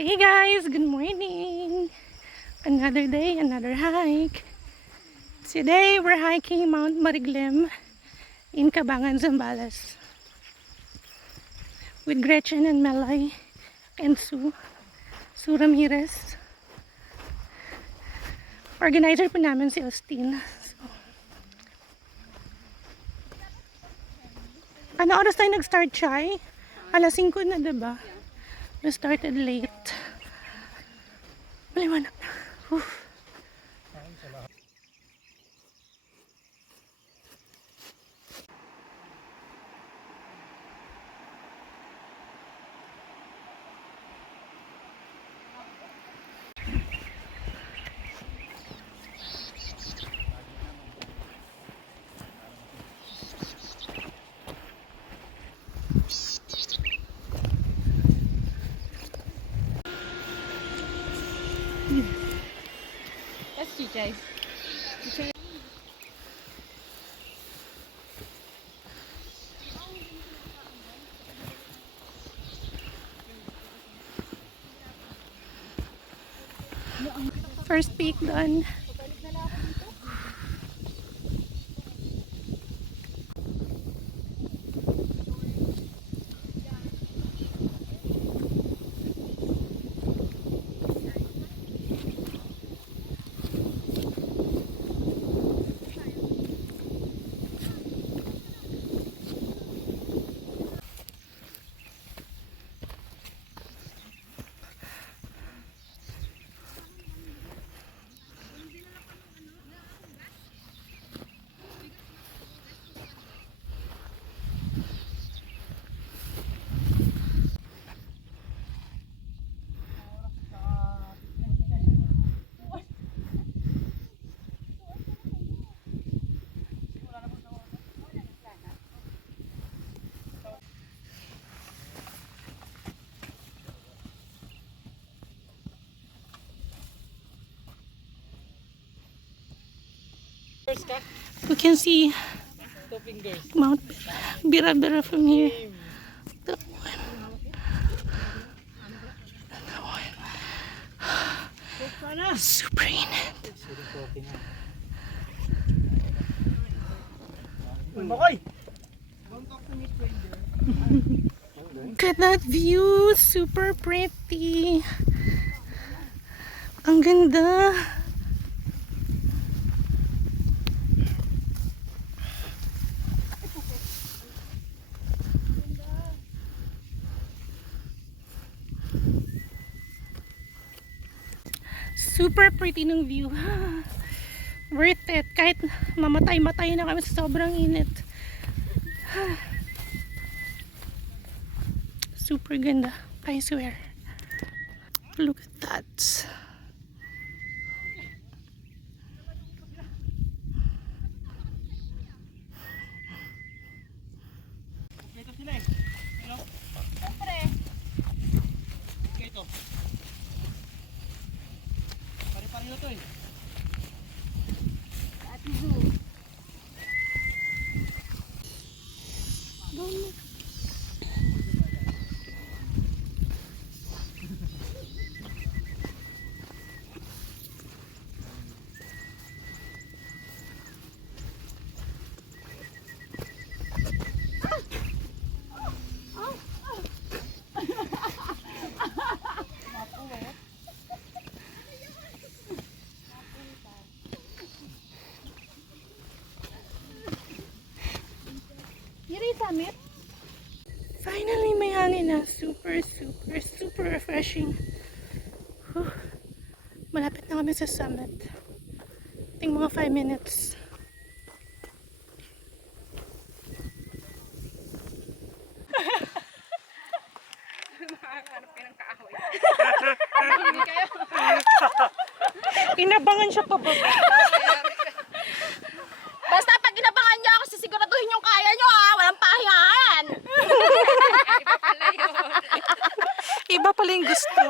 Hey guys, good morning. Another day, another hike. Today we're hiking Mount Mariglim in Cabangan, Zambales with Gretchen and Melay and Sue Ramirez. Organizer po namin si Austin. So, ano oras tayo nag-start, Chai? Alas 5 na, diba? We started late. Maliwanag na. Whew. That's Chichay. First peak done. We can see Mount Bira from here. That one. Super in it. Look at that view. Super pretty. Ang ganda. Super pretty ng view. Worth it. Kahit mamatay-matay na kami sa sobrang init. Super ganda. I swear. Look at that. Finally, may hangin na. Super refreshing. Whew. Malapit na kami sa summit. Ting mga 5 minutes. Inabangan siya pababa. Basta pag inabangan niyo ako, sisiguraduhin yung kaya niyo ah. Walang pahingahan. Iba pala yun. Iba pala yung gusto.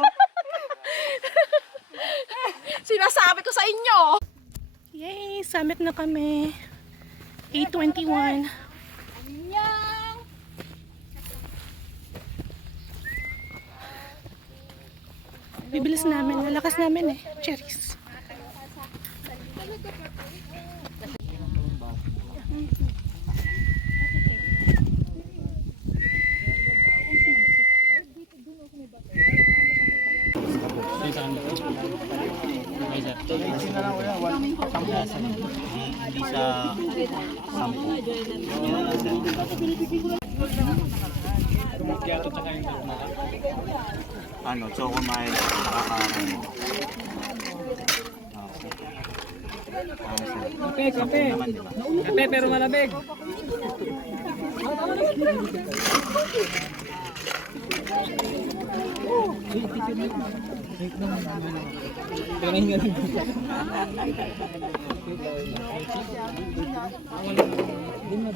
Sinasabi ko sa inyo. Yay! Summit na kami. 8:21. Bibilis namin. Lalakas namin eh. Cherries. Ano, choco mile, nakakaano. Kape, kape. Naman, di ba? Kape pero malamig.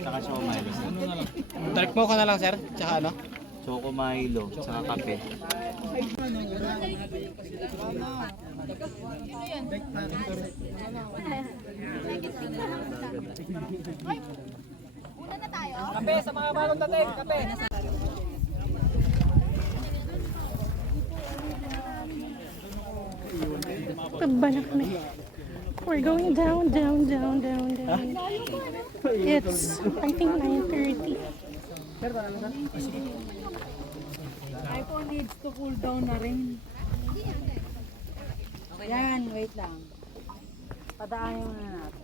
Saka choco mile. Dark mo ka na lang, sir. Tsaka ano? Choco milo, saka kape. Kape sa mga balong dating. Kape. Pagba na kami. We're going down, down, down, down, down. It's, I think, 9:30. iPhone needs to cool down na rin. Yan, wait lang. Padaanin mo na natin.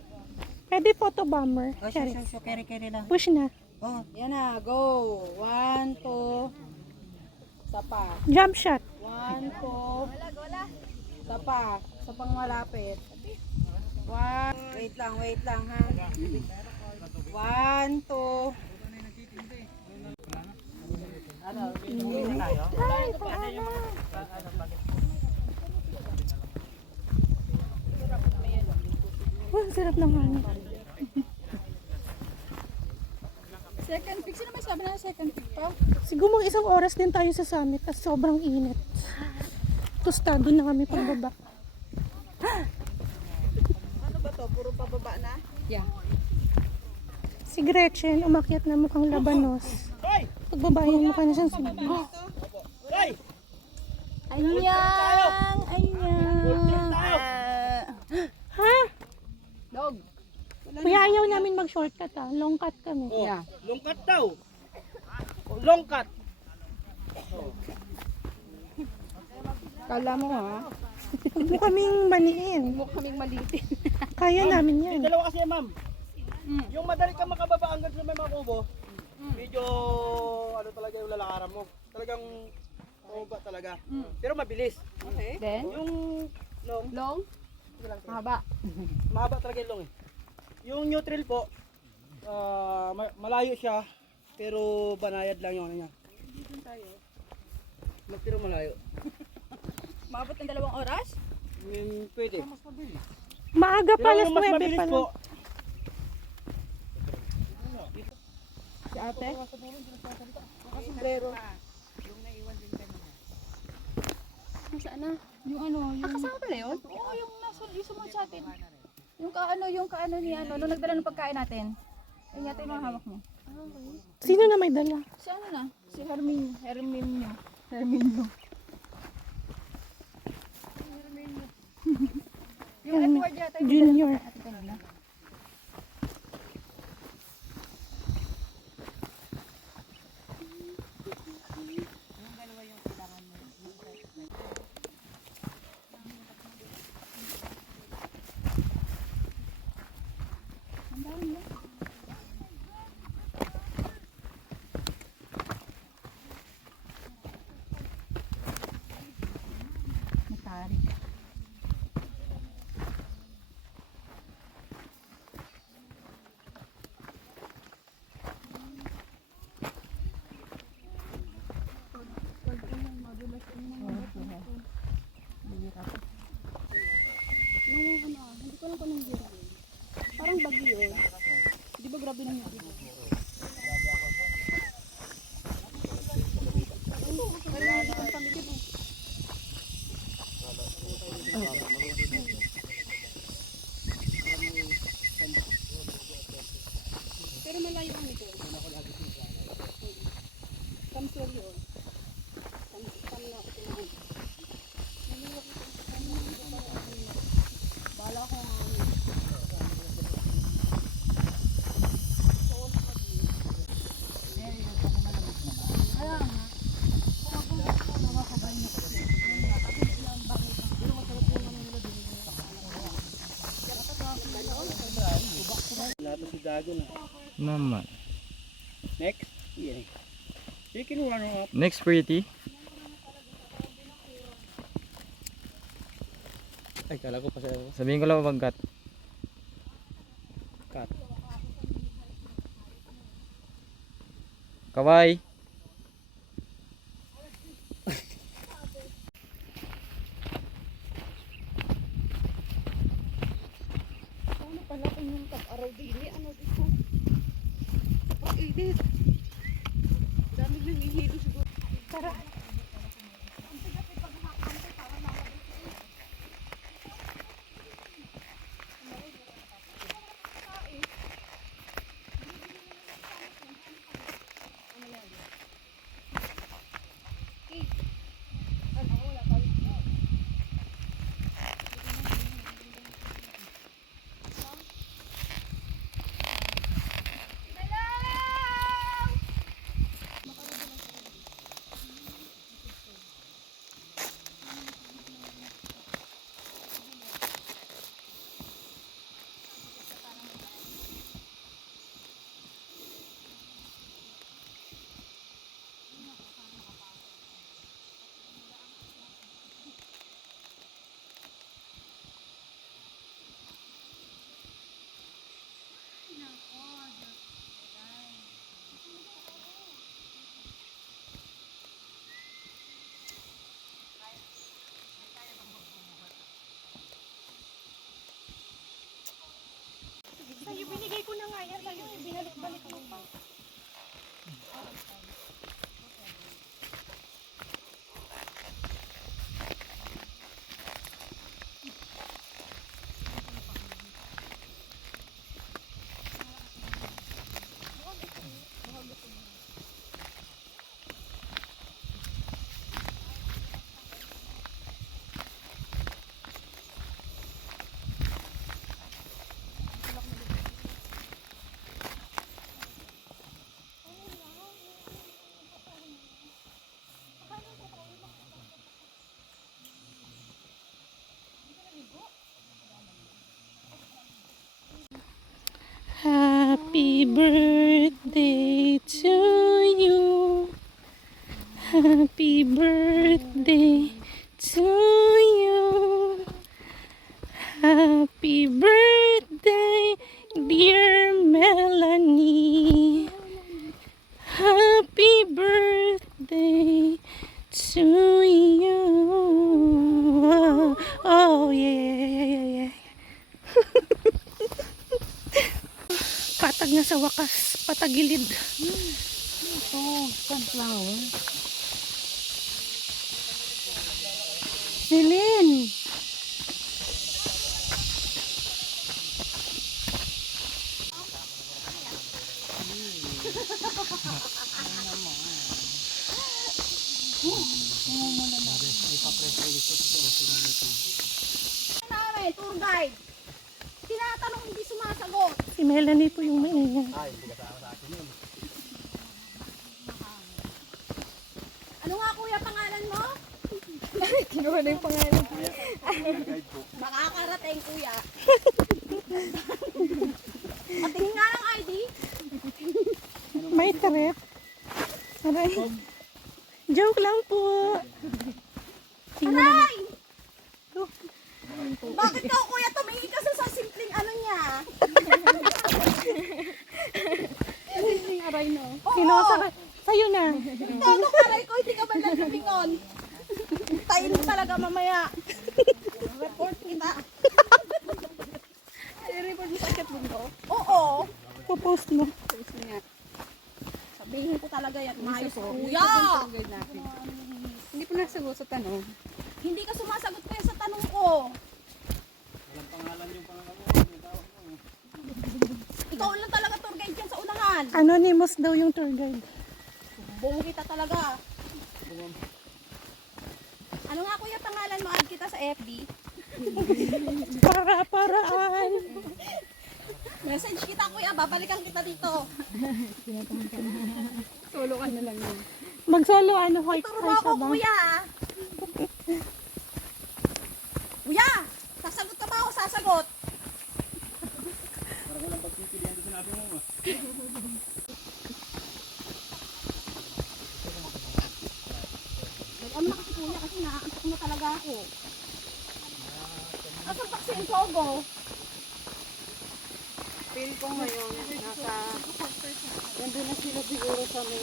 Pwede photo bomber. Oh, Cherries. kere lang. Push na. Oh, yan na, go. 1, 2. Isa pa. Jump shot. 1, 2. Isa pa. Isa pang malapit. 1. Wait lang ha. 1, 2. Ang sarap ng hangin. Second pick. Sino may sabi na second pick pa? Siguro mga isang oras din tayo sa summit kasi sobrang init. Tostado na kami pababa. Ano ba to? Puro pababa na? Yeah. Si Gretchen, umakyat na mukhang labanos. Pagbabayan mukha na siyang subo. Anyang! Anyang! Ha? Dog. Kuya, ayaw namin mag-shortcut ah. Long cut kami. Yeah. Longkat daw. Longkat. Kala mo ha? Huwag mo kaming maniin. Huwag kaming malitin. Kaya namin yan. Dalawa kasi ma'am. Yung madali ka makababa hanggang sa may mga kubo, medyo ano talaga yung lalakaran mo. Talagang pababa talaga. Pero mabilis. Okay. Then, Yung long, long, mahaba. mahaba talaga yung long eh. Yung neutral po, malayo siya, pero banayad lang yung ano niya. Pero malayo. Maabot ng 2 oras? Pwede. Maaga pa, Pero alas yung mas 9 mabilis pa po, lang. Si ate? Nasaan na? Yung ano, yung... kasama pala yun? Oo, yung sumunod sa atin. Yung kaano ni ano, nung nagdala ng pagkain natin. Yung yata yung mga hawak mo. Sino na may dala? Si ano na? Si Herminio. Yung Edward yata yung Junior. ate kanina. Matarik. Hindi ko alam kung anong year yun. Parang bagyo. Di ba grabe nang yun? Pero malayo ang ito. Kamsur yun. Kam na ako tumahan. Gago na. Naman. Next. Yeah. You can run up. Next pretty. Ay, kala ko pa sa'yo. Sabihin ko lang mabangkat. Cut. Kaway. Sa'yo, binigay ko na nga yan. Sa'yo, binalik-balik mo pa. Happy birthday to you. Happy birthday to you. Happy birthday, dear Melanie. Happy birthday to you. Oh, yeah. Patag na sa wakas, patagilid. Oh, sunflower. Celine! Namin, tour guide. Tinatanong hindi sumasagot. Si Melanie po yung maingay. Ano nga kuya pangalan mo? Kinuha na yung pangalan. Makakarating kuya. Patingin nga ng ID. May trip. Aray. Joke lang po. Tingnan naman. Aray! Bakit ka kuya tumingin ka sa simpleng ano niya? Simpleng aray, no? Sino sa... Sa'yo na. Todo karay ko, hindi ka ba nagpingon? Tayin mo talaga mamaya. Report kita. I-report mo sa akit mundo. Oo. Popost mo. Tapos nga. Sabihin ko talaga yan. Mayos Gusto ko. kuya. Hindi po nasagot sa tanong. Hindi ka sumasagot kuya sa tanong ko. Ikaw lang talaga tour guide dyan sa unahan. Anonymous daw yung tour guide. Buong kita talaga. Ano nga kuya pangalan mo? Add kita sa FB. Paraan. Message kita kuya, babalikan kita dito. Solo ka na lang yun. Magsolo ano, hike Turo mo ako kuya. Kuya, sasagot ka ba o sasagot? Parang walang pagpipilihan sa sinabi mo. ako. Nasaan Paksin Sogo? Feel ko ngayon, nasa, nandun na sila siguro sa may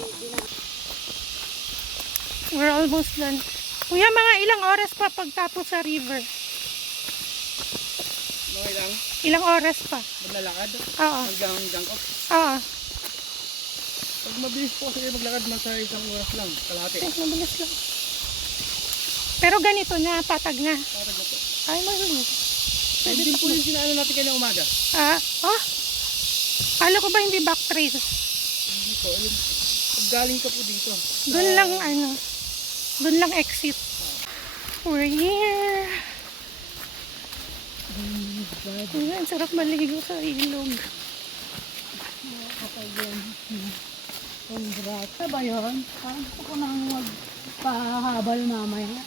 We're almost done. Kuya, mga ilang oras pa pagtapos sa river? Okay lang. Ilang oras pa? Maglalakad. Oo. Hanggang Jangkok. Oo. Pag mabilis po kasi maglakad man sa isang oras lang. Kalahati. Ay, mabilis lang. Pero ganito na, patag na. Para na po. Ay, mabilis. Pwede din po yung sinaano natin kanina umaga. Ah? Kala ko ba hindi back trail? Hindi po. Yung, pag galing ka po dito. Doon lang doon lang exit. We're here. Ang sarap maligo sa ilog. Ano ba yun? Parang gusto ko nang magpahabal mamaya.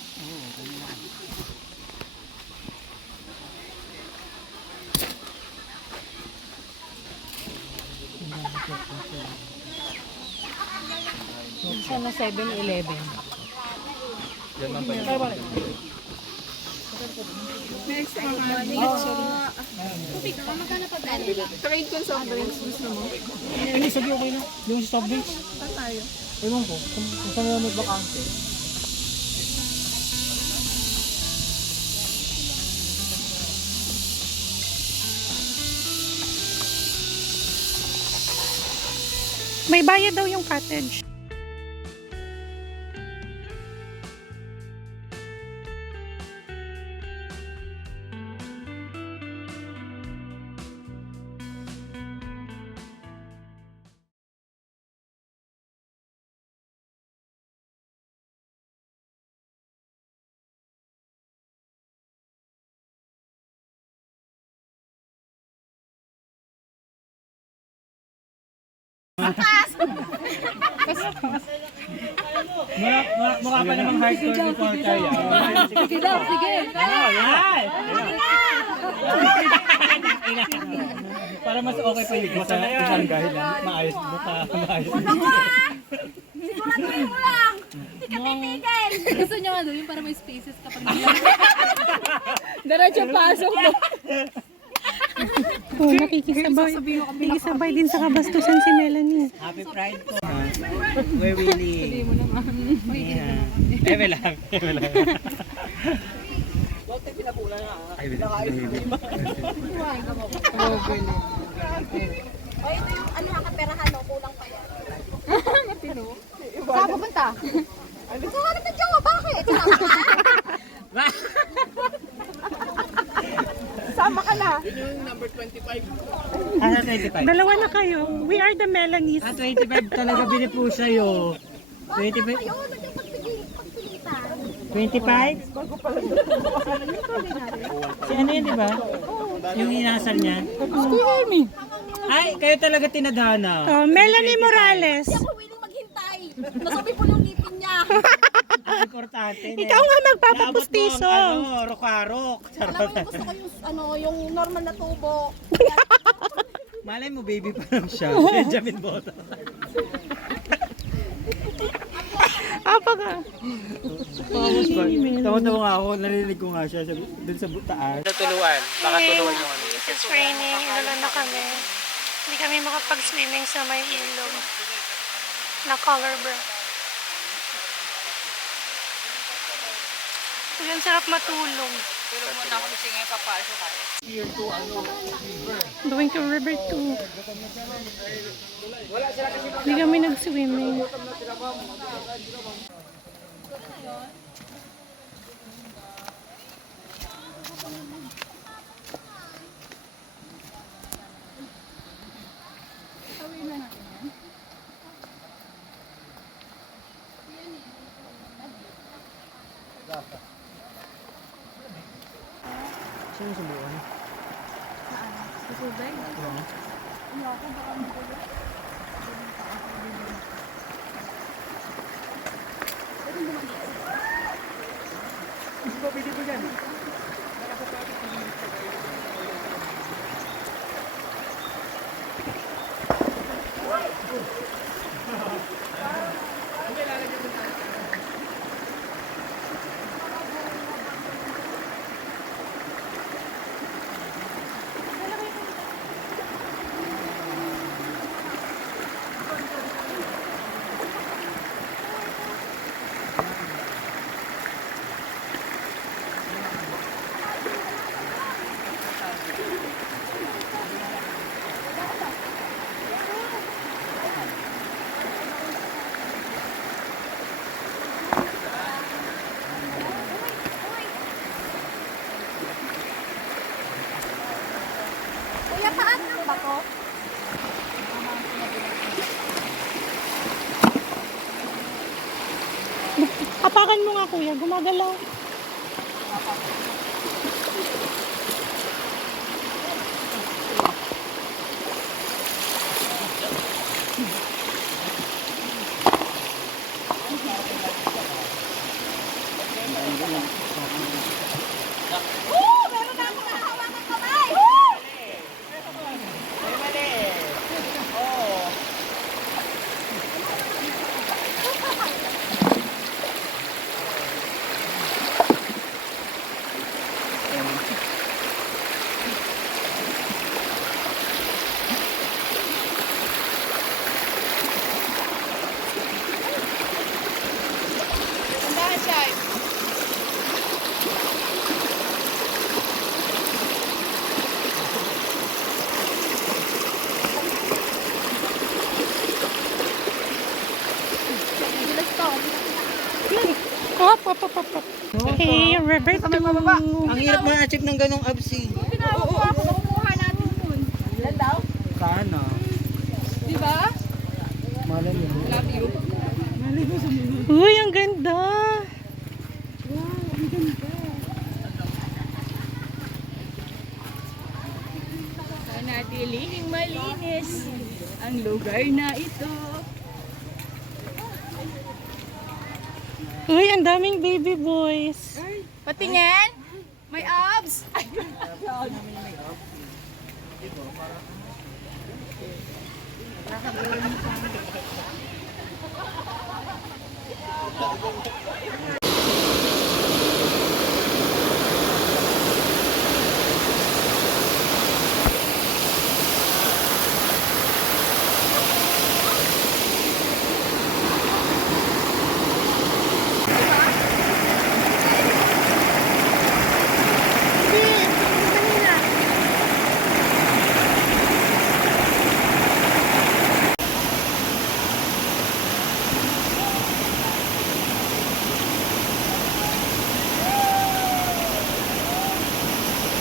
Minsan na 7-Eleven. Trade ko soft drinks. Gusto mo? Hindi, sabi okay na. Yung soft drinks. Saan tayo? Ewan ko. Kung saan na magbakante. May bayad daw yung cottage. Mukha pa namang hardcore reporter yan. Sige daw, sige. Para mas okay pa yung isang guy na maayos mukha. Siguraduhin mo lang. Hindi ka titigil. Gusto niyo ano yung para may spaces kapag Diretso pasok mo. Oh, nakikisabay din sa kabastusan si Melanie. Happy Pride po. We're willing. Yeah. Eme lang. Saan pupunta? Magkahanap ng jowa, bakit? Sama ka na. Ano 25? Dalawa na kayo. We are the Melanies. 25 talaga binipo sa'yo. 25? 25? Si ano yun, di ba? Yung inasal niya? Ay, kayo talaga tinadhana. Oh, Melanie Morales. Ako willing maghintay. Nasabi po yung ngipin niya. Ang importante. Ikaw nga magpapapustiso. Ano, rok-arok. Alam mo, gusto ko yung normal na tubo. Malay mo, baby pa lang siya. Benjamin Botto. Apa ka? Tawa-tawa nga ako, narinig ko nga siya dun sa butaan. Natuluan, baka tuluan yung ano. It's raining. Inulan na kami. Hindi kami makapag-swimming sa may ilog. Na color bra. Ang sarap matulog. Pero muna ako nisingay papasok kayo. Going to River 2. Hindi kami nag-swimming. Sino subukan? Kuya, paan ng bato? Apakan mo nga kuya, gumagalaw. Meron na akong nakahawakang kamay! Tandaan siya. Hop, hop, hop, hop, hop. Hey, river to. Ang hirap ma-achieve ng ganong absi. Tinawag ko ako, makukuha natin dun. Ilan daw? Sana. Di ba? Malay mo. Love you. Uy, ang ganda. Panatiling malinis ang lugar na ito. Uy, ang daming baby boys. Patingin? May abs?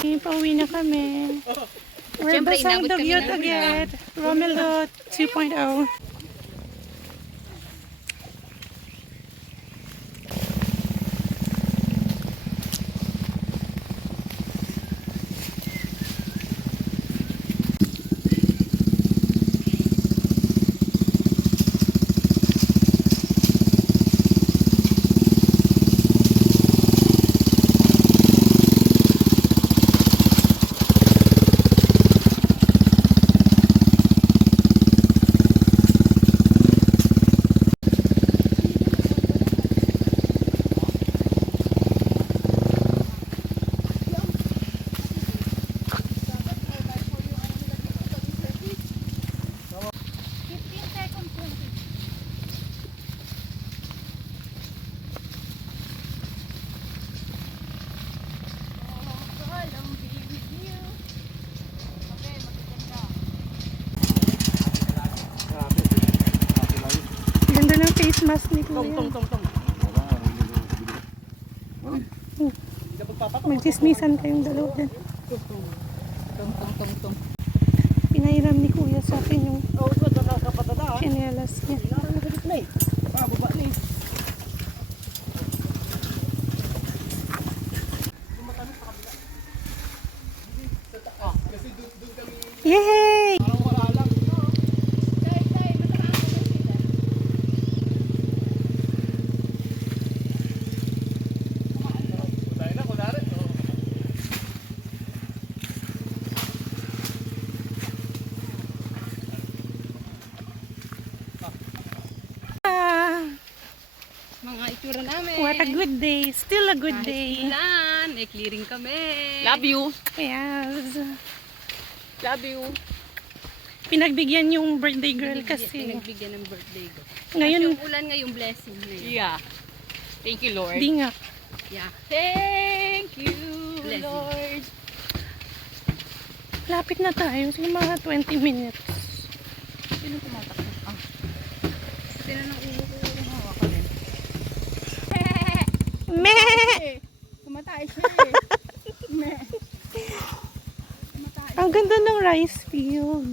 Okay, pauwi na kami. We're Siyempre, beside inabot the kami view ng again. Romelo 2.0. Ganda ng face mask ni Kuya. Magchismisan kayong dalawa din. Pinairam ni Kuya sa akin yung chinelas niya. Yay! Mga itsura namin. What a good day. Still a good day. Ulan, clearing kami. Love you. Yes. Love you. Pinagbigyan yung birthday girl kasi. Pinagbigyan ng birthday ko. Ngayon, Yung ulan nga yung blessing na yun. Yeah. Thank you, Lord. di nga. Yeah. Thank you, Blessing. Lord. Lapit na tayo. Sige, mga 20 minutes. Sino tumatakbo? Ah. Sino ng ulo ko yung hawakan? Meh! Tumatay siya eh. Meh. Tumatay. Ang Ang ganda ng rice field.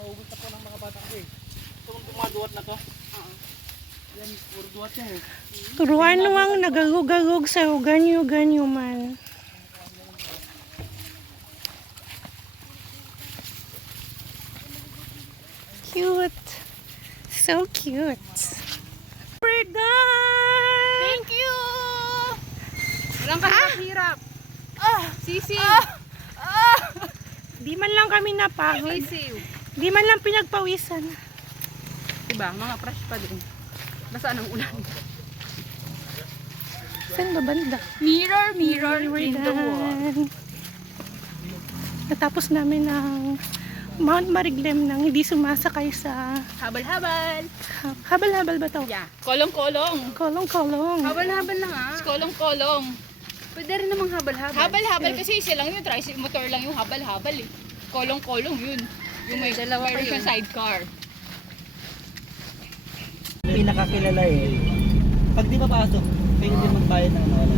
Naubos na po ng mga bata kasi. Itong mga duwat na to. Yan, puro duwat yan eh. Turuan luwang nagagugagog sa ganyo-ganyo man. Cute. So cute. We're done! Thank you! Walang kahirap. Sisi. Di man lang kami napagod. Sisiw. Di man lang pinagpawisan. Diba? Mga fresh pa din. Basta ng ulan. Saan ba banda? Mirror, mirror We're in the wall. done. Natapos namin ang Mount Mariglim nang hindi sumasakay sa Habal-habal. habal-habal ba to? Yeah. Kolong-kolong. Kolong-kolong. Habal-habal lang Kolong-kolong. Pwede rin namang habal-habal. Habal-habal kasi isa lang yun. Tricycle motor lang yung habal-habal eh. Kolong-kolong yun. Yung may dalawa pa yun. Sidecar. Pinakakilala eh. Pag di papasok, pwede din magbayad ng wala.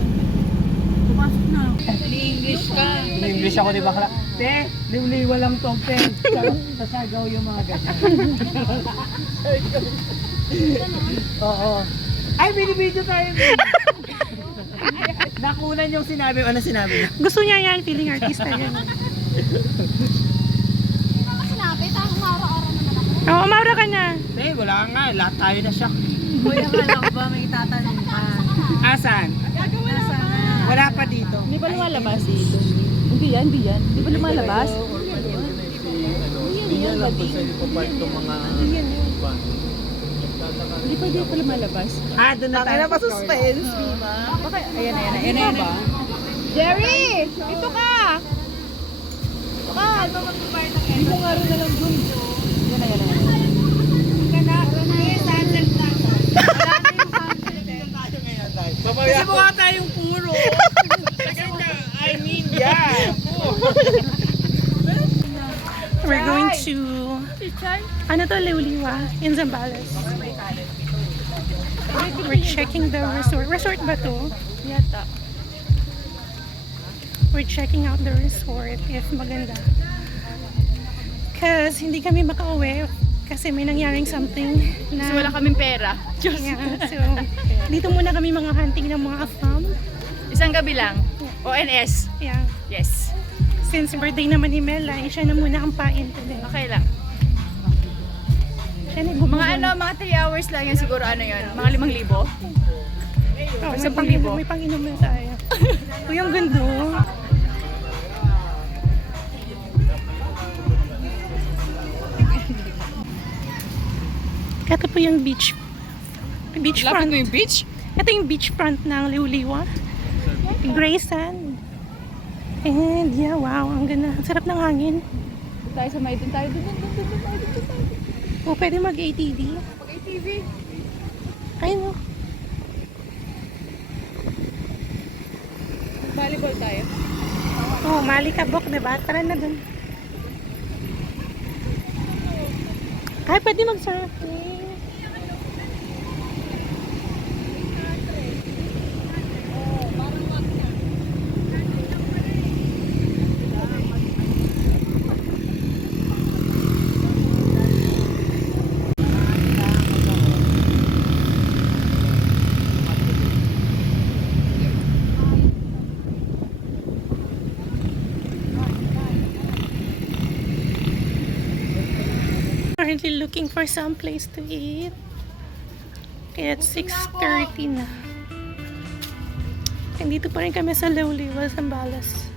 English ka. English ako di bakla. Te, liwliwa lang to, te. Tasagaw yung mga ganyan. Oo. Ay, binibidyo tayo. Nakunan yung sinabi. Ano sinabi? Gusto niya yan, feeling artista yan. Oo, Maura ka na. Te, wala nga. Lahat tayo na shock. Kuya, kala ko ba may tatanong ka? Asan? Wala pa dito. Di ba lumalabas? Hindi yan, hindi yan. Di ba lumalabas? Hindi pa di pa lumalabas. Ah, doon na tayo. suspense. Baka, ayan. Jerry! Ito ka! Baka, hindi mo nga rin na lang dun. Kasi mukha tayong puro. I mean, yeah. We're going to, ano to, Liuliwa, in Zambales. We're checking the resort. Resort ba to? Yata. We're checking out the resort if maganda. Kasi hindi kami makauwi kasi may nangyaring something na... Kasi wala kaming pera. Yeah, so, dito muna kami mga hunting ng mga afam. Isang gabi lang. ONS. Yeah. Yes. Since birthday naman ni Mela, siya na muna ang pain today. Okay lang. Siya na Mga ano, mga 3 hours lang yun siguro ano yun. Mga 5,000. Oh, Basta may pang-libo. may pang-inom na tayo. Uy, ang ganda. Ito po yung beach front. yung beach? Ito yung beach front ng Liuliwa. Gray sand. And yeah, wow, ang ganda. Ang sarap ng hangin. Tayo sa may dun tayo. Dun tayo. O, pwede mag-ATV. Mag-ATV. Ay, no. Volleyball tayo. Oh, Malikabok, diba? Tara na dun. Ay, pwede mag-surfing. Currently looking for some place to eat. Kaya it's 6:30 na. And dito pa rin kami sa Liuliwa, Zambales.